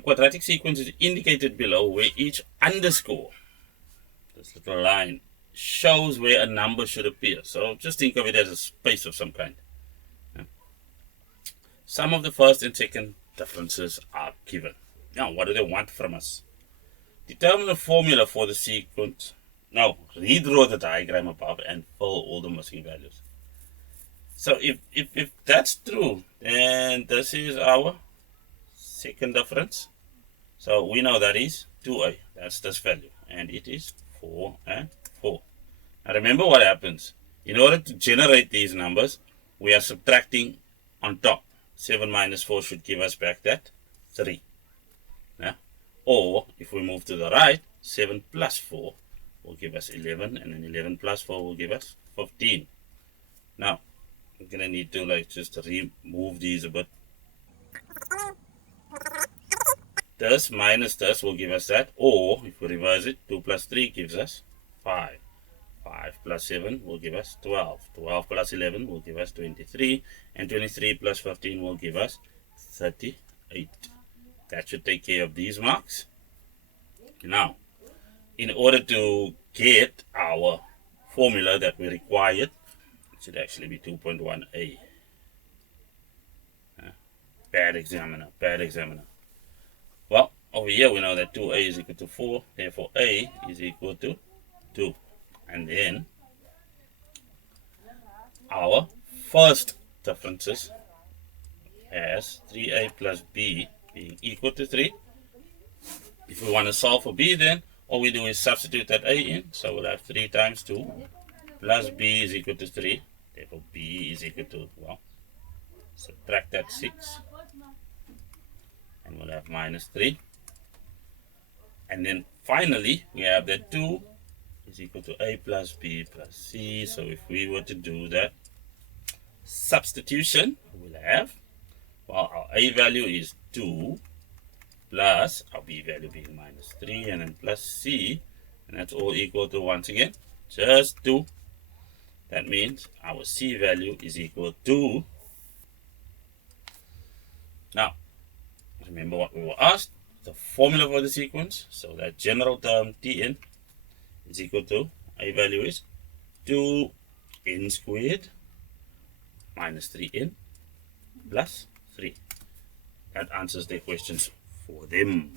A quadratic sequence is indicated below where each underscore, this little line, shows where a number should appear. So just think of it as a space of some kind. Some of the first and second differences are given. Now, what do they want from us? Determine the formula for the sequence. Now, redraw the diagram above and fill all the missing values. So if that's true, then this is our second difference. So we know that is 2a. That's this value. And it is 4 and 4. Now remember what happens. In order to generate these numbers, we are subtracting on top. 7 minus 4 should give us back that 3. Yeah? Or if we move to the right, 7 plus 4 will give us 11. And then 11 plus 4 will give us 15. Now, we're going to need to just remove these a bit. This minus this will give us that. Or if we reverse it, 2 plus 3 gives us 5. 5 plus 7 will give us 12. 12 plus 11 will give us 23. And 23 plus 15 will give us 38. That should take care of these marks. Now, in order to get our formula that we required, it should actually be 2.1a. Bad examiner, bad examiner. Well, over here we know that 2a is equal to 4. Therefore, a is equal to 2. And then our first differences as 3a plus b being equal to 3. If we want to solve for b, then all we do is substitute that a in. So we'll have 3 times 2 plus b is equal to 3. Therefore, b is equal to, well, subtract that 6. And we'll have minus 3. And then finally, we have that 2 is equal to a plus b plus c. So if we were to do that substitution, we'll have, well, our a value is 2 plus our b value being minus 3 and then plus c. And that's all equal to, once again, just 2. That means our c value is equal to, now, remember what we were asked, the formula for the sequence. So that general term Tn is equal to, a value is 2n squared minus 3n plus 3. That answers their questions for them.